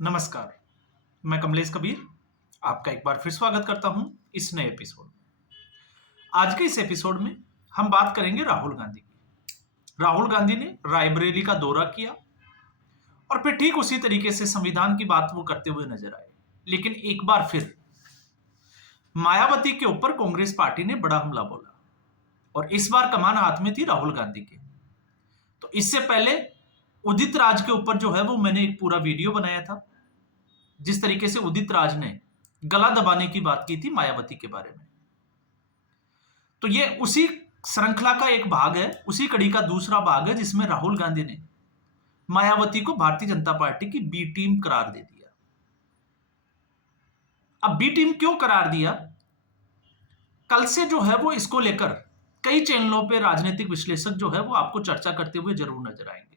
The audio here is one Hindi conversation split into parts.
नमस्कार, मैं कमलेश कबीर आपका एक बार फिर स्वागत करता हूं इस नए एपिसोड में। आज के इस एपिसोड में हम बात करेंगे राहुल गांधी की। राहुल गांधी ने रायबरेली का दौरा किया और फिर ठीक उसी तरीके से संविधान की बात वो करते हुए नजर आए। लेकिन एक बार फिर मायावती के ऊपर कांग्रेस पार्टी ने बड़ा हमला बोला और इस बार कमान हाथ में थी राहुल गांधी के। तो इससे पहले उदित राज के ऊपर जो है वो मैंने एक पूरा वीडियो बनाया था, जिस तरीके से उदित राज ने गला दबाने की बात की थी मायावती के बारे में। तो ये उसी श्रृंखला का एक भाग है, उसी कड़ी का दूसरा भाग है, जिसमें राहुल गांधी ने मायावती को भारतीय जनता पार्टी की बी टीम करार दे दिया। अब बी टीम क्यों करार दिया? कल से जो है वो इसको लेकर कई चैनलों पे राजनीतिक विश्लेषक जो है वो आपको चर्चा करते हुए जरूर नजर आएंगे।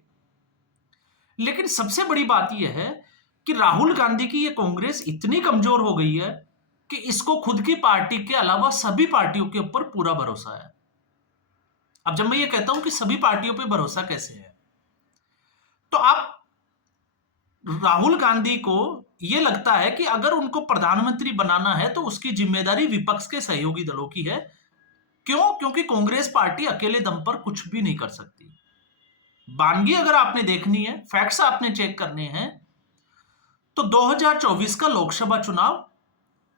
लेकिन सबसे बड़ी बात यह है कि राहुल गांधी की ये कांग्रेस इतनी कमजोर हो गई है कि इसको खुद की पार्टी के अलावा सभी पार्टियों के ऊपर पूरा भरोसा है। अब जब मैं ये कहता हूं कि सभी पार्टियों पे भरोसा कैसे है, तो आप राहुल गांधी को यह लगता है कि अगर उनको प्रधानमंत्री बनाना है तो उसकी जिम्मेदारी विपक्ष के सहयोगी दलों की है। क्यों? क्योंकि कांग्रेस पार्टी अकेले दम पर कुछ भी नहीं कर सकती। वानगी अगर आपने देखनी है, फैक्ट्स आपने चेक करने हैं, तो 2024 का लोकसभा चुनाव,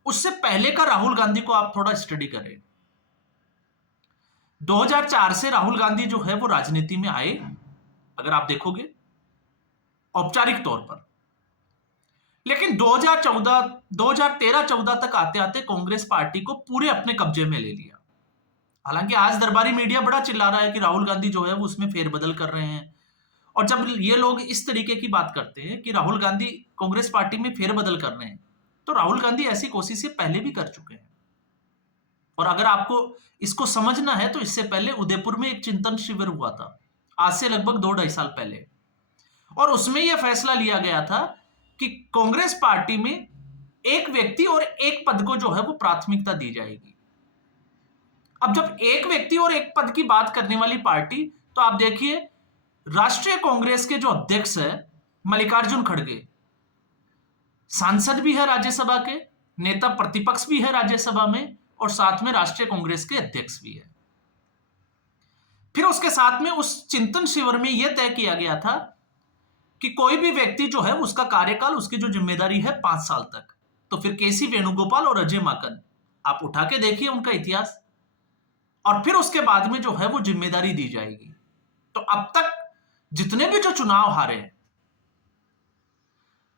उससे पहले का राहुल गांधी को आप थोड़ा स्टडी करें। 2004 से राहुल गांधी जो है वो राजनीति में आए, अगर आप देखोगे औपचारिक तौर पर। लेकिन 2013-14 तक आते आते कांग्रेस पार्टी को पूरे अपने कब्जे में ले लिया। हालांकि आज दरबारी मीडिया बड़ा चिल्ला रहा है कि राहुल गांधी जो है वो उसमें फेरबदल कर रहे हैं। और जब ये लोग इस तरीके की बात करते हैं कि राहुल गांधी कांग्रेस पार्टी में फेरबदल कर रहे हैं, तो राहुल गांधी ऐसी कोशिशें पहले भी कर चुके हैं। और अगर आपको इसको समझना है तो इससे पहले उदयपुर में एक चिंतन शिविर हुआ था, आज से लगभग 2-2.5 साल पहले, और उसमें यह फैसला लिया गया था कि कांग्रेस पार्टी में एक व्यक्ति और एक पद को जो है वो प्राथमिकता दी जाएगी। अब जब एक व्यक्ति और एक पद की बात करने वाली पार्टी, तो आप देखिए राष्ट्रीय कांग्रेस के जो अध्यक्ष है मल्लिकार्जुन खड़गे, सांसद भी है राज्यसभा के, नेता प्रतिपक्ष भी है राज्यसभा में, और साथ में राष्ट्रीय कांग्रेस के अध्यक्ष भी है। फिर उसके साथ में उस चिंतन शिविर में यह तय किया गया था कि कोई भी व्यक्ति जो है उसका कार्यकाल, उसकी जो जिम्मेदारी है 5 साल तक। तो फिर केसी वेणुगोपाल और अजय माकन, आप उठा के देखिए उनका इतिहास, और फिर उसके बाद में जो है वो जिम्मेदारी दी जाएगी। तो अब तक जितने भी जो चुनाव हारे,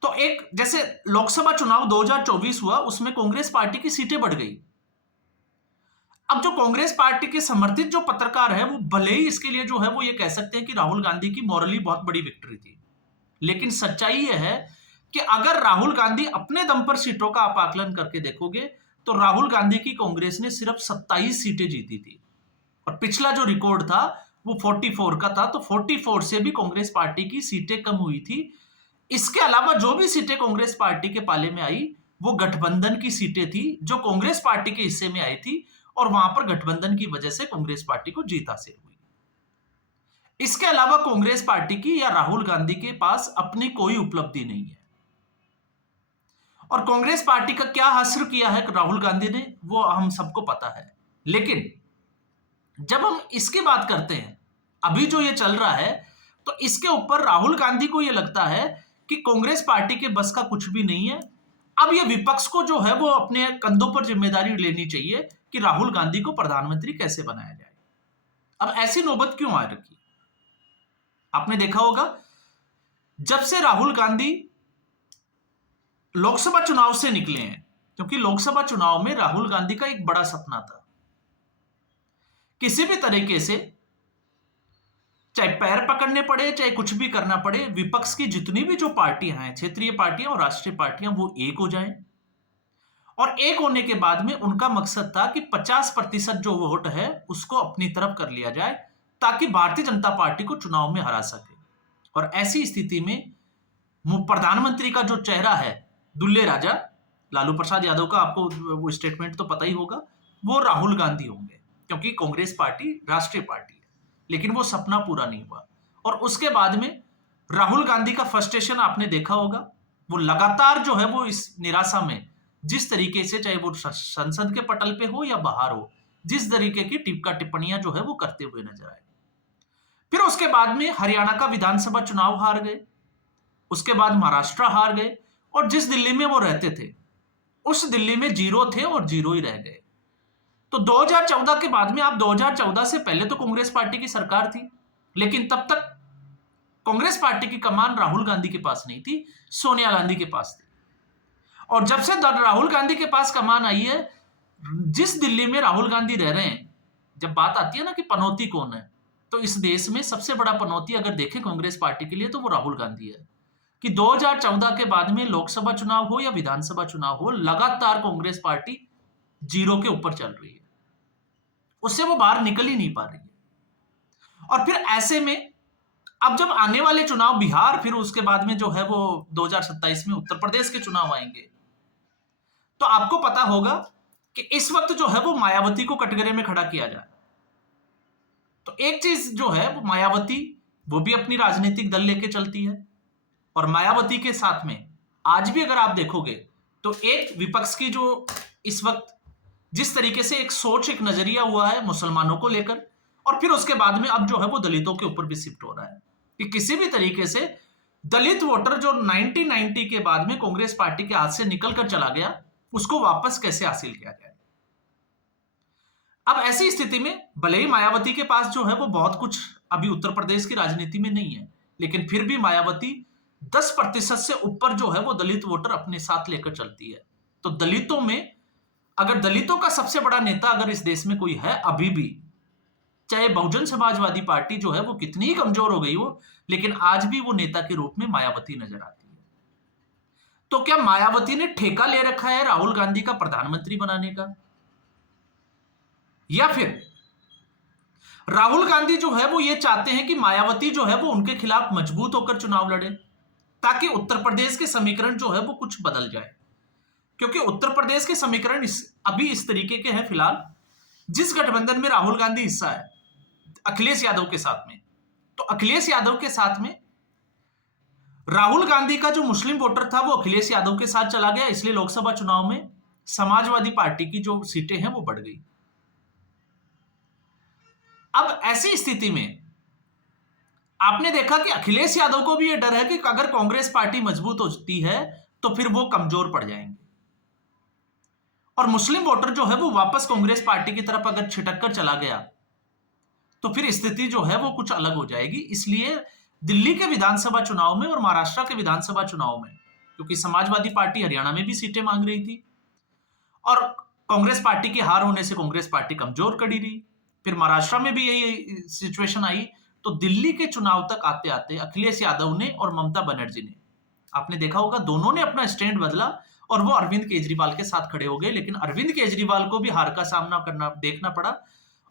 तो एक जैसे लोकसभा चुनाव 2024 हुआ, उसमें कांग्रेस पार्टी की सीटें बढ़ गई। अब जो कांग्रेस पार्टी के समर्थित जो पत्रकार है, वो भले ही इसके लिए जो है वो ये कह सकते हैं कि राहुल गांधी की मॉरली बहुत बड़ी विक्ट्री थी, लेकिन सच्चाई यह है कि अगर राहुल गांधी अपने दम पर सीटों का आप आकलन करके देखोगे, तो राहुल गांधी की कांग्रेस ने सिर्फ 27 सीटें जीती थी, और पिछला जो रिकॉर्ड था वो 44 का था। तो 44 से भी कांग्रेस पार्टी की सीटें कम हुई थी। इसके अलावा जो भी सीटें कांग्रेस पार्टी के पाले में आई, वो गठबंधन की सीटें थी जो कांग्रेस पार्टी के हिस्से में आई थी, और वहां पर गठबंधन की वजह से कांग्रेस पार्टी को जीत हासिल हुई। इसके अलावा कांग्रेस पार्टी की या राहुल गांधी के पास अपनी कोई उपलब्धि नहीं है। और कांग्रेस पार्टी का क्या हश्र किया है राहुल गांधी ने, वो हम सबको पता है। लेकिन जब हम इसकी बात करते हैं, अभी जो ये चल रहा है, तो इसके ऊपर राहुल गांधी को ये लगता है कि कांग्रेस पार्टी के बस का कुछ भी नहीं है। अब ये विपक्ष को जो है वो अपने कंधों पर जिम्मेदारी लेनी चाहिए कि राहुल गांधी को प्रधानमंत्री कैसे बनाया जाए। अब ऐसी नौबत क्यों आ रखी? आपने देखा होगा, जब से राहुल गांधी लोकसभा चुनाव से निकले हैं, क्योंकि लोकसभा चुनाव में राहुल गांधी का एक बड़ा सपना था, किसी भी तरीके से चाहे पैर पकड़ने पड़े, चाहे कुछ भी करना पड़े, विपक्ष की जितनी भी जो पार्टियां हैं, क्षेत्रीय पार्टियां और राष्ट्रीय पार्टियां, वो एक हो जाएं। और एक होने के बाद में उनका मकसद था कि 50% जो वोट है उसको अपनी तरफ कर लिया जाए, ताकि भारतीय जनता पार्टी को चुनाव में हरा सके। और ऐसी स्थिति में प्रधानमंत्री का जो चेहरा है, दुल्ले राजा लालू प्रसाद यादव का, आपको वो स्टेटमेंट तो पता ही होगा, वो राहुल गांधी होंगे, क्योंकि कांग्रेस पार्टी राष्ट्रीय पार्टी है। लेकिन वो सपना पूरा नहीं हुआ। और उसके बाद में राहुल गांधी का फ्रस्ट्रेशन आपने देखा होगा, वो लगातार जो है वो इस निराशा में जिस तरीके से, चाहे वो संसद के पटल पे हो या बाहर हो, जिस तरीके की टिप्पका टिप्पणियां जो है वो करते हुए नजर आए। फिर उसके बाद में हरियाणा का विधानसभा चुनाव हार गए, उसके बाद महाराष्ट्र हार गए, और जिस दिल्ली में वो रहते थे उस दिल्ली में जीरो थे और जीरो ही रह गए। तो 2014 के बाद में, आप 2014 से पहले तो कांग्रेस पार्टी की सरकार थी, लेकिन तब तक कांग्रेस पार्टी की कमान राहुल गांधी के पास नहीं थी, सोनिया गांधी के पास थी। और जब से राहुल गांधी के पास कमान आई है, जिस दिल्ली में राहुल गांधी रह रहे हैं, जब बात आती है ना कि पनौती कौन है, तो इस देश में सबसे बड़ा पनौती अगर देखें कांग्रेस पार्टी के लिए तो वो राहुल गांधी है। कि 2014 के बाद में लोकसभा चुनाव हो या विधानसभा चुनाव हो, लगातार कांग्रेस पार्टी जीरो के ऊपर चल रही है, उससे वो बाहर निकल ही नहीं पा रही है। और फिर ऐसे में अब जब आने वाले चुनाव बिहार, फिर उसके बाद में जो है वो 2027 में उत्तर प्रदेश के चुनाव आएंगे, तो आपको पता होगा कि इस वक्त जो है वो मायावती को कटघरे में खड़ा किया जाए। तो एक चीज जो है वो मायावती, वो भी अपनी राजनीतिक दल लेके चलती है, और मायावती के साथ में आज भी अगर आप देखोगे तो एक विपक्ष की जो इस वक्त जिस तरीके से एक सोच, एक नजरिया हुआ है मुसलमानों को लेकर, और फिर उसके बाद में अब जो है वो दलितों के ऊपर भी शिफ्ट हो रहा है कि किसी भी तरीके से दलित वोटर जो 1990 के बाद में कांग्रेस पार्टी के हाथ से निकल कर चला गया, उसको वापस कैसे हासिल किया जाए। अब ऐसी स्थिति में भले ही मायावती के पास जो है वो बहुत कुछ अभी उत्तर प्रदेश की राजनीति में नहीं है, लेकिन फिर भी मायावती 10% से ऊपर जो है वो दलित वोटर अपने साथ लेकर चलती है। तो दलितों में, अगर दलितों का सबसे बड़ा नेता अगर इस देश में कोई है अभी भी, चाहे बहुजन समाजवादी पार्टी जो है वो कितनी ही कमजोर हो गई हो, लेकिन आज भी वो नेता के रूप में मायावती नजर आती है। तो क्या मायावती ने ठेका ले रखा है राहुल गांधी का प्रधानमंत्री बनाने का, या फिर राहुल गांधी जो है वो ये चाहते हैं कि मायावती जो है वो उनके खिलाफ मजबूत होकर चुनाव लड़े, ताकि उत्तर प्रदेश के समीकरण जो है वो कुछ बदल जाए। क्योंकि उत्तर प्रदेश के समीकरण अभी इस तरीके के हैं फिलहाल, जिस गठबंधन में राहुल गांधी हिस्सा है अखिलेश यादव के साथ में, तो अखिलेश यादव के साथ में राहुल गांधी का जो मुस्लिम वोटर था वो अखिलेश यादव के साथ चला गया, इसलिए लोकसभा चुनाव में समाजवादी पार्टी की जो सीटें हैं वो बढ़ गई। अब ऐसी स्थिति में आपने देखा कि अखिलेश यादव को भी यह डर है कि अगर कांग्रेस पार्टी मजबूत होती है तो फिर वो कमजोर पड़ जाएंगे, और मुस्लिम वोटर जो है वो वापस कांग्रेस पार्टी की तरफ अगर छिटक कर चला गया तो फिर स्थिति जो है वो कुछ अलग हो जाएगी। इसलिए दिल्ली के विधानसभा चुनाव में और महाराष्ट्र के विधानसभा चुनाव में, क्योंकि समाजवादी पार्टी हरियाणा में भी सीटें मांग रही थी और कांग्रेस पार्टी की हार होने से कांग्रेस पार्टी कमजोर पड़ी रही, फिर महाराष्ट्र में भी यही सिचुएशन आई, तो दिल्ली के चुनाव तक आते आते अखिलेश यादव ने और ममता बनर्जी ने, आपने देखा होगा दोनों ने अपना स्टैंड बदला और वो अरविंद केजरीवाल के साथ खड़े हो गए। लेकिन अरविंद केजरीवाल को भी हार का सामना करना देखना पड़ा।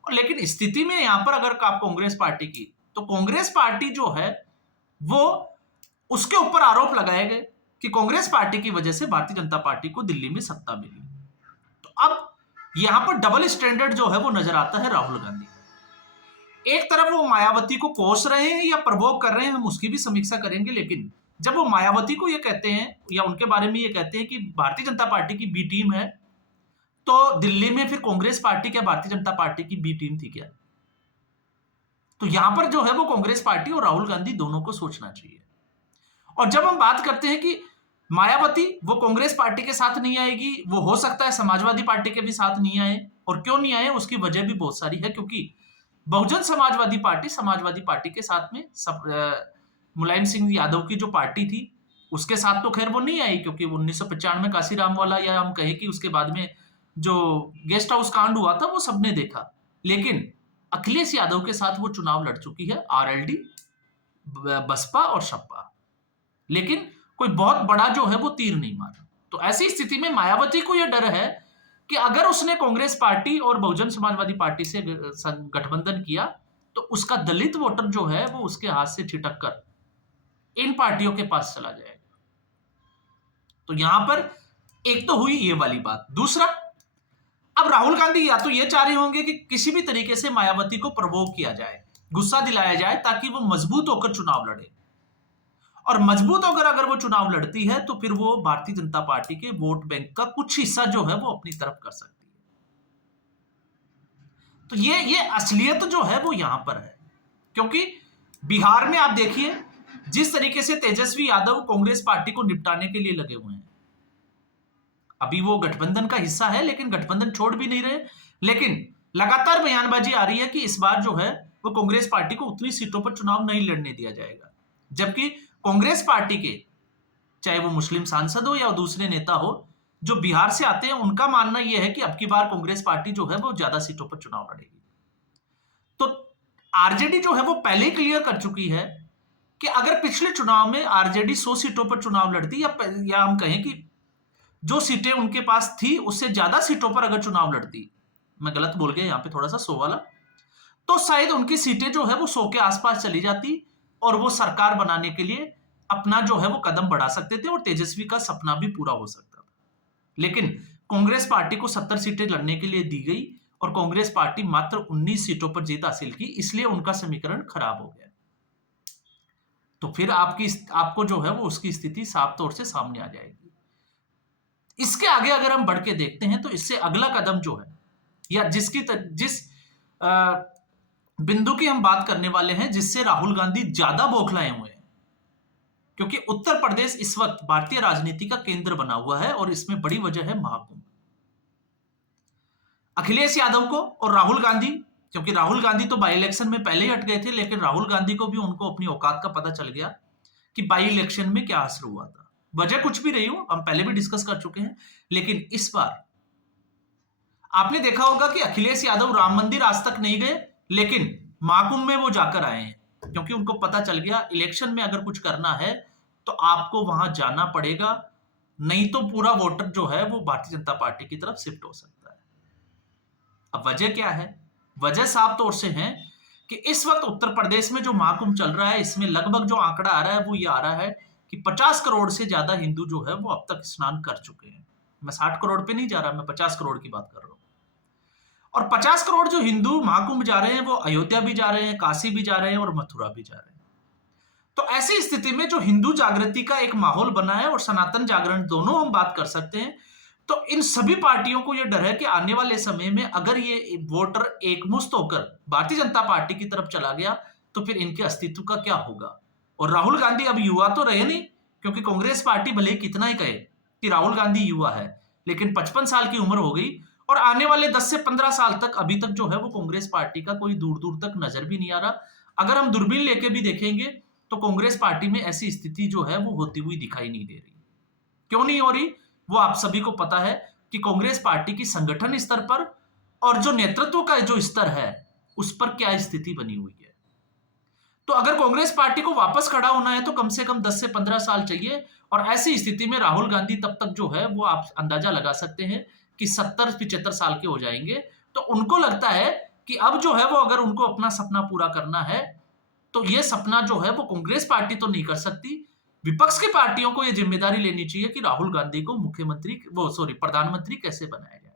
और लेकिन स्थिति में यहां पर अगर आप कांग्रेस पार्टी की, तो कांग्रेस पार्टी जो है वो, उसके ऊपर आरोप लगाए गए कि कांग्रेस पार्टी की वजह से भारतीय जनता पार्टी को दिल्ली में सत्ता मिली। तो अब यहां पर डबल स्टैंडर्ड जो है वो नजर आता है राहुल गांधी। एक तरफ वो मायावती को कोस रहे हैं या प्रवोक कर रहे हैं, हम उसकी भी समीक्षा करेंगे, लेकिन जब वो मायावती को ये कहते हैं या उनके बारे में ये कहते हैं कि भारतीय जनता पार्टी की बी टीम है, तो दिल्ली में फिर कांग्रेस पार्टी क्या भारतीय जनता पार्टी की बी टीम थी क्या? तो यहां पर जो है वो कांग्रेस पार्टी और राहुल गांधी दोनों को सोचना चाहिए। और जब हम बात करते हैं कि मायावती वो कांग्रेस पार्टी के साथ नहीं आएगी, वो हो सकता है समाजवादी पार्टी के भी साथ नहीं आए, और क्यों नहीं आए उसकी वजह भी बहुत सारी है, क्योंकि बहुजन समाजवादी पार्टी के साथ में मुलायम सिंह यादव की जो पार्टी थी उसके साथ तो खैर वो नहीं आई, क्योंकि 1995 में काशीराम वाला, या हम कहें कि उसके बाद में जो गेस्ट हाउस कांड हुआ था वो सबने देखा। लेकिन अखिलेश यादव के साथ वो चुनाव लड़ चुकी है आरएलडी, बसपा और सपा, लेकिन कोई बहुत बड़ा जो है वो तीर नहीं मारा। तो ऐसी स्थिति में मायावती को यह डर है कि अगर उसने कांग्रेस पार्टी और बहुजन समाजवादी पार्टी से गठबंधन किया तो उसका दलित वोटर जो है वो उसके हाथ से छिटक कर इन पार्टियों के पास चला जाएगा। तो यहां पर एक तो हुई ये वाली बात। दूसरा, अब राहुल गांधी या तो ये चाह रहे होंगे कि किसी भी तरीके से मायावती को प्रवोक किया जाए, गुस्सा दिलाया जाए, ताकि वो मजबूत होकर चुनाव लड़े। और मजबूत अगर वो चुनाव लड़ती है तो फिर वो भारतीय जनता पार्टी के वोट बैंक का कुछ हिस्सा जो है वो अपनी तरफ कर सकती है। तो ये असलियत जो है वो यहां पर है, क्योंकि बिहार में आप देखिए जिस तरीके से तेजस्वी यादव कांग्रेस पार्टी को निपटाने के लिए लगे हुए हैं। अभी वो गठबंधन का हिस्सा है लेकिन गठबंधन छोड़ भी नहीं रहे, लेकिन लगातार बयानबाजी आ रही है कि इस बार जो है वो कांग्रेस पार्टी को उतनी सीटों पर चुनाव नहीं लड़ने दिया जाएगा। जबकि कांग्रेस पार्टी के चाहे वो मुस्लिम सांसद हो या दूसरे नेता हो जो बिहार से आते हैं, उनका मानना यह है कि अब की बार कांग्रेस पार्टी जो है वो ज्यादा सीटों पर चुनाव लड़ेगी। तो आरजेडी जो है वो पहले ही क्लियर कर चुकी है कि अगर पिछले चुनाव में आरजेडी 100 सीटों पर चुनाव लड़ती या हम कहें कि जो सीटें उनके पास थी उससे ज्यादा सीटों पर अगर चुनाव लड़ती, मैं गलत बोल गया यहां पे थोड़ा सा 100 वाला, तो शायद उनकी सीटें जो है वो 100 के आसपास चली जाती और वो सरकार बनाने के लिए अपना जो है वो कदम बढ़ा सकते थे और तेजस्वी का सपना भी पूरा हो सकता था। लेकिन कांग्रेस पार्टी को 70 सीटें लड़ने के लिए दी गई और कांग्रेस पार्टी मात्र 19 सीटों पर जीत हासिल की, इसलिए उनका समीकरण खराब हो गया। तो फिर आपको जो है वो उसकी स्थिति साफ तौर से सामने आ जाएगी। इसके आगे अगर हम बढ़ के देखते हैं तो इससे अगला कदम जो है या जिस बिंदु की हम बात करने वाले हैं, जिससे राहुल गांधी ज्यादा बौखलाए हुए हैं, क्योंकि उत्तर प्रदेश इस वक्त भारतीय राजनीति का केंद्र बना हुआ है और इसमें बड़ी वजह है महाकुंभ। अखिलेश यादव को और राहुल गांधी, क्योंकि राहुल गांधी तो बाई इलेक्शन में पहले ही हट गए थे, लेकिन राहुल गांधी को भी उनको अपनी औकात का पता चल गया कि बाई इलेक्शन में क्या असर हुआ था। वजह कुछ भी रही हो, हम पहले भी डिस्कस कर चुके हैं, लेकिन इस बार आपने देखा होगा कि अखिलेश यादव राम मंदिर आज तक नहीं गए, लेकिन महाकुंभ में वो जाकर आए हैं, क्योंकि उनको पता चल गया इलेक्शन में अगर कुछ करना है तो आपको वहां जाना पड़ेगा, नहीं तो पूरा वोटर जो है वो भारतीय जनता पार्टी की तरफ शिफ्ट हो सकता है। अब वजह क्या है? वजह साफ तौर से है कि इस वक्त उत्तर प्रदेश में जो महाकुंभ चल रहा है, इसमें लगभग जो आंकड़ा आ रहा है वो ये आ रहा है कि 50 करोड़ से ज्यादा हिंदू जो है वो अब तक स्नान कर चुके हैं। मैं 60 करोड़ पे नहीं जा रहा, मैं 50 करोड़ की बात कर रहा हूं। और 50 करोड़ जो हिंदू महाकुंभ जा रहे हैं वो अयोध्या भी जा रहे हैं, काशी भी जा रहे हैं और मथुरा भी जा रहे हैं। तो ऐसी स्थिति में जो हिंदू जागृति का एक माहौल बना है और सनातन जागरण, दोनों हम बात कर सकते हैं, तो इन सभी पार्टियों को यह डर है कि आने वाले समय में अगर ये वोटर एकमुश्त होकर भारतीय जनता पार्टी की तरफ चला गया तो फिर इनके अस्तित्व का क्या होगा। और राहुल गांधी अब युवा तो रहे नहीं, क्योंकि कांग्रेस पार्टी भले कितना ही कहे कि राहुल गांधी युवा है, लेकिन 55 साल की उम्र हो गई और आने वाले 10 से 15 साल तक अभी तक जो है वो कांग्रेस पार्टी का कोई दूर दूर तक नजर भी नहीं आ रहा। अगर हम दूरबीन लेके भी देखेंगे तो कांग्रेस पार्टी में ऐसी स्थिति जो है वो होती हुई दिखाई नहीं दे रही। क्यों नहीं हो रही वो आप सभी को पता है कि कांग्रेस पार्टी की संगठन स्तर पर और जो नेतृत्व का जो स्तर है उस पर क्या स्थिति बनी हुई है। तो अगर कांग्रेस पार्टी को वापस खड़ा होना है तो कम से कम 10 से 15 साल चाहिए, और ऐसी स्थिति में राहुल गांधी तब तक जो है वो आप अंदाजा लगा सकते हैं कि 70-75 साल के हो जाएंगे। तो उनको लगता है कि अब जो है वो अगर उनको अपना सपना पूरा करना है तो ये सपना जो है वो कांग्रेस पार्टी तो नहीं कर सकती, विपक्ष की पार्टियों को ये जिम्मेदारी लेनी चाहिए कि राहुल गांधी को प्रधानमंत्री कैसे बनाया जाए।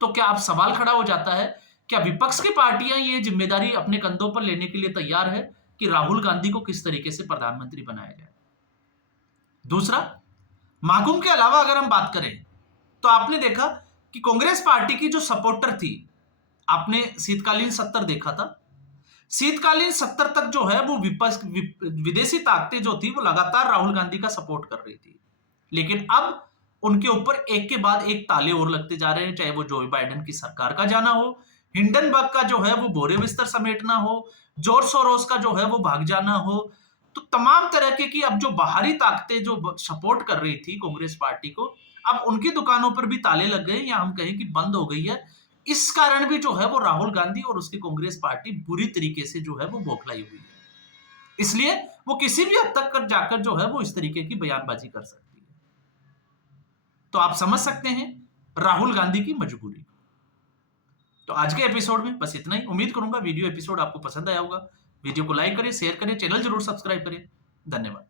तो क्या आप सवाल खड़ा हो जाता है, क्या विपक्ष की पार्टियां ये जिम्मेदारी अपने कंधों पर लेने के लिए तैयार है कि राहुल गांधी को किस तरीके से प्रधानमंत्री बनाया जाए? दूसरा, महाकुंभ के अलावा अगर हम बात करें तो आपने देखा कि कांग्रेस पार्टी की जो सपोर्टर थी, आपने शीतकालीन सत्र देखा था, शीतकालीन सत्र तक जो है वो विदेशी ताकतें जो थी वो लगातार राहुल गांधी का सपोर्ट कर रही थी, लेकिन अब उनके ऊपर एक के बाद एक ताले और लगते जा रहे हैं, चाहे वो जो बाइडेन की सरकार का जाना हो, हिंडनबर्ग का जो है वो बोरे बिस्तर समेटना हो, जॉर्ज सोरोस का जो है वो भाग जाना हो, तो तमाम तरह की अब जो बाहरी ताकतें जो सपोर्ट कर रही थी कांग्रेस पार्टी को, अब उनकी दुकानों पर भी ताले लग गए या हम कहें कि बंद हो गई है। इस कारण भी जो है वो राहुल गांधी और उसकी कांग्रेस पार्टी बुरी तरीके से जो है वो बौखलाई हुई है, इसलिए वो किसी भी हद तक जाकर जो है वो इस तरीके की बयानबाजी कर सकती है। तो आप समझ सकते हैं राहुल गांधी की मजबूरी। तो आज के एपिसोड में बस इतना ही। उम्मीद करूंगा वीडियो एपिसोड आपको पसंद आया होगा। वीडियो को लाइक करें, शेयर करें, चैनल जरूर सब्सक्राइब करें। धन्यवाद।